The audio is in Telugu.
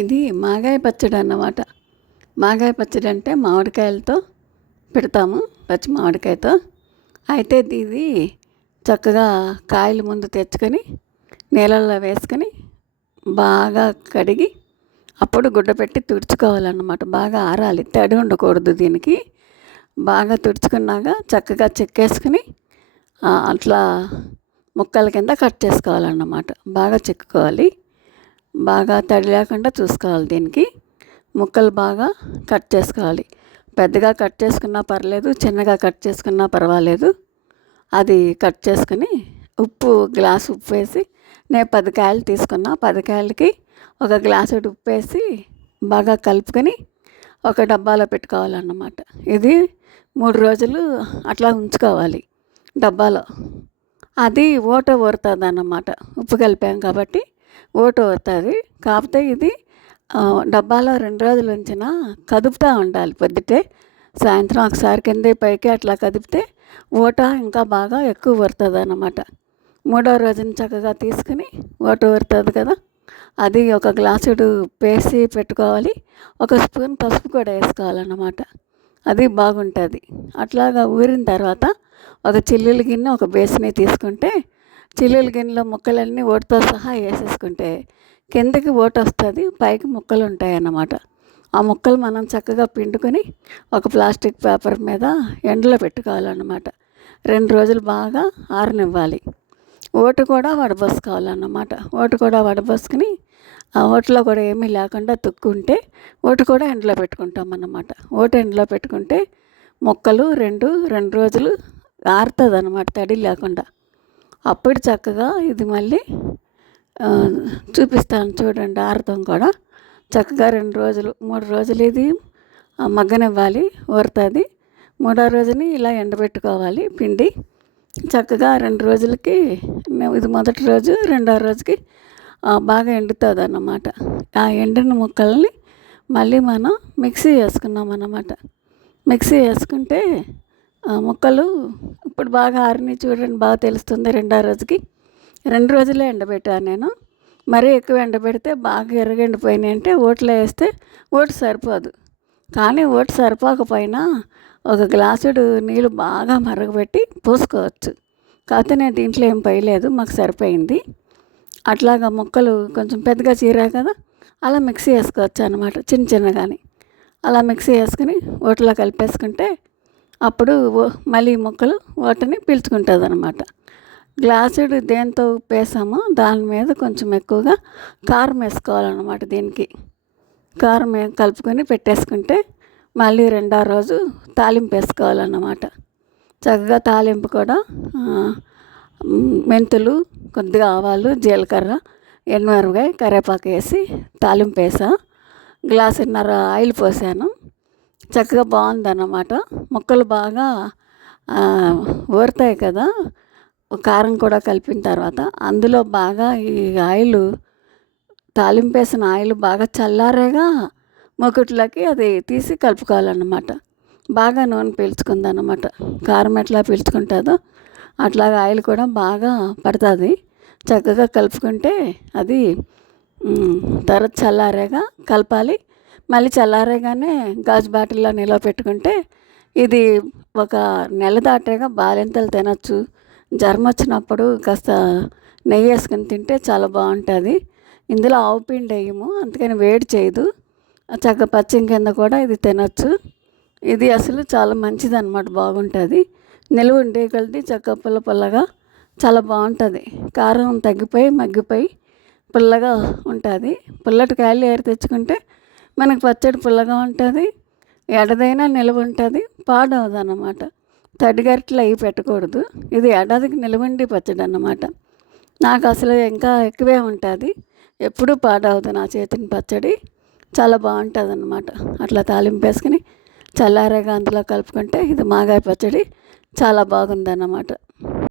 ఇది మాగాయ పచ్చడి అన్నమాట. మాగాయ పచ్చడి అంటే మామిడికాయలతో పెడతాము, పచ్చి మామిడికాయతో. అయితే ఇది చక్కగా కాయలు ముందు తెచ్చుకొని నీళ్ళల్లో వేసుకొని బాగా కడిగి అప్పుడు గుడ్డ పెట్టి తుడుచుకోవాలన్నమాట. బాగా ఆరాలి, తడి ఉండకూడదు దీనికి. బాగా తుడుచుకున్నాక చక్కగా చెక్కేసుకుని అట్లా ముక్కల కింద కట్ చేసుకోవాలన్నమాట. బాగా చెక్కుకోవాలి, బాగా తడి లేకుండా చూసుకోవాలి. దీనికి ముక్కలు బాగా కట్ చేసుకోవాలి. పెద్దగా కట్ చేసుకున్నా పర్లేదు, చిన్నగా కట్ చేసుకున్నా పర్వాలేదు. అది కట్ చేసుకుని గ్లాసు ఉప్పు వేసి, నేను 10 కాయలు తీసుకున్నా, 10 కాయలకి 1 గ్లాసుడు ఉప్పు వేసి బాగా కలుపుకొని ఒక డబ్బాలో పెట్టుకోవాలన్నమాట. ఇది 3 రోజులు అట్లా ఉంచుకోవాలి డబ్బాలో. అది ఊరుతుంది అన్నమాట. ఉప్పు కలిపాం కాబట్టి ఊరుతుంది. కాకపోతే ఇది డబ్బాలో 2 రోజులు ఉంచినా కదుపుతూ ఉండాలి. పొద్దుటే సాయంత్రం ఒకసారి కింద పైకి అట్లా కదిపితే ఇంకా బాగా ఎక్కువ ఊరుతుంది అన్నమాట. 3వ రోజున చక్కగా తీసుకుని ఊరుతుంది కదా, అది 1 గ్లాసుడు వేసి పెట్టుకోవాలి. 1 స్పూన్ పసుపు కూడా వేసుకోవాలన్నమాట. అది బాగుంటుంది. అట్లాగా ఊరిన తర్వాత ఒక చిల్లుల గిన్నె, ఒక బేసిని తీసుకుంటే చిల్లుల గిన్నెలో ముక్కలన్నీ ఓటుతో సహా వేసేసుకుంటే కిందకి ఓటు వస్తుంది, పైకి ముక్కలు ఉంటాయి అన్నమాట. ఆ ముక్కలు మనం చక్కగా పిండుకొని ఒక ప్లాస్టిక్ పేపర్ మీద ఎండలో పెట్టుకోవాలన్నమాట. 2 రోజులు బాగా ఆరనివ్వాలి. ఓటు కూడా వడబోసుకోవాలన్నమాట. ఓటు కూడా వడబోసుకుని ఆ ఓటులో కూడా ఏమీ లేకుండా తుక్కుంటే ఓటు కూడా ఎండలో పెట్టుకుంటాం అన్నమాట. ఓటు ఎండలో పెట్టుకుంటే మొక్కలు 2 రోజులు ఆరుతుంది అన్నమాట, తడి లేకుండా. అప్పుడు చక్కగా ఇది మళ్ళీ చూపిస్తాను చూడండి. ఆరతం కూడా చక్కగా 2 రోజులు 3 రోజులు ఇది మగ్గనివ్వాలి, ఊరుతుంది. 3వ రోజుని ఇలా ఎండబెట్టుకోవాలి పిండి. చక్కగా 2 రోజులకి, ఇది మొదటి రోజు, 2వ రోజుకి బాగా ఎండుతుంది అన్నమాట. ఆ ఎండిన ముక్కల్ని మళ్ళీ మనం మిక్సీ వేసుకున్నాం అన్నమాట. మిక్సీ వేసుకుంటే ముక్కలు ఇప్పుడు బాగా ఆరిని చూడండి, బాగా తెలుస్తుంది. 2వ రోజుకి 2 రోజులే ఎండబెట్టాను నేను. మరీ ఎక్కువ ఎండబెడితే బాగా ఎర్రగెండిపోయినాయి అంటే ఓట్లో వేస్తే ఓటు సరిపోదు. కానీ ఓటు సరిపోకపోయినా 1 గ్లాసుడు నీళ్ళు బాగా మరగబెట్టి పోసుకోవచ్చు. కాకపోతే నేను దీంట్లో ఏం పోయలేదు, మాకు సరిపోయింది. అట్లాగా ముక్కలు కొంచెం పెద్దగా చీరా కదా, అలా మిక్సీ వేసుకోవచ్చు అన్నమాట. చిన్నగాని అలా మిక్సీ వేసుకుని ఓట్లో కలిపేసుకుంటే అప్పుడు మళ్ళీ ముక్కలు ఓటని పీల్చుకుంటుంది అన్నమాట. గ్లాసుడు దేంతో ఉప్పు వేసామో దాని మీద కొంచెం ఎక్కువగా కారం వేసుకోవాలన్నమాట. దీనికి కారం కలుపుకొని పెట్టేసుకుంటే మళ్ళీ 2వ రోజు తాలింపు వేసుకోవాలన్నమాట. చక్కగా తాలింపు కూడా మెంతులు, కొద్దిగా ఆవాలు, జీలకర్ర, ఎండుమిరపకాయ, కరివేపాకు వేసి తాలింపు వేసా. 1.5 గ్లాసున్నర ఆయిల్ పోసాను. చక్కగా బాగుందన్నమాట. ముక్కలు బాగా ఊరుతాయి కదా, కారం కూడా కలిపిన తర్వాత. అందులో బాగా ఈ ఆయిల్, తాలింపు వేసిన ఆయిల్ బాగా చల్లారేగా మూకుట్లోకి అది తీసి కలుపుకోవాలన్నమాట. బాగా నూనె పీల్చుకుందన్నమాట. కారం ఎట్లా పీల్చుకుంటుందో అట్లాగా ఆయిల్ కూడా బాగా పడుతుంది. చక్కగా కలుపుకుంటే అది తర్వాత చల్లారేగా కలపాలి. మళ్ళీ చల్లారేగానే గాజు బాటిల్లో నిల్వ పెట్టుకుంటే ఇది 1 నెల దాటాక బాలింతలు తినచ్చు. జ్వరం వచ్చినప్పుడు కాస్త నెయ్యి వేసుకొని తింటే చాలా బాగుంటుంది. ఇందులో ఆవు పిండి వేయము, అందుకని వేడి చేయదు. చక్కగా పచ్చిమ కింద కూడా ఇది తినచ్చు. ఇది అసలు చాలా మంచిది అన్నమాట, బాగుంటుంది. నిలువ ఉండే కొద్దీ చక్కగా పుల్లగా చాలా బాగుంటుంది. కారం తగ్గిపోయి మగ్గిపోయి పుల్లగా ఉంటుంది. పుల్లటి కాయలు ఏరి తెచ్చుకుంటే మనకు పచ్చడి పుల్లగా ఉంటుంది, ఎడదైనా నిలువ ఉంటుంది, పాడవదు అన్నమాట. తడిగరిటలు అవి పెట్టకూడదు. ఇది ఏడాదికి నిలవండి పచ్చడి అన్నమాట. నాకు అసలు ఇంకా ఎక్కువే ఉంటుంది, ఎప్పుడూ పాడవదు నా చేతిని పచ్చడి. చాలా బాగుంటుంది అన్నమాట. అట్లా తాలింపు వేసుకుని చల్లారేగా అందులో కలుపుకుంటే ఇది మాగాయ పచ్చడి చాలా బాగుందన్నమాట.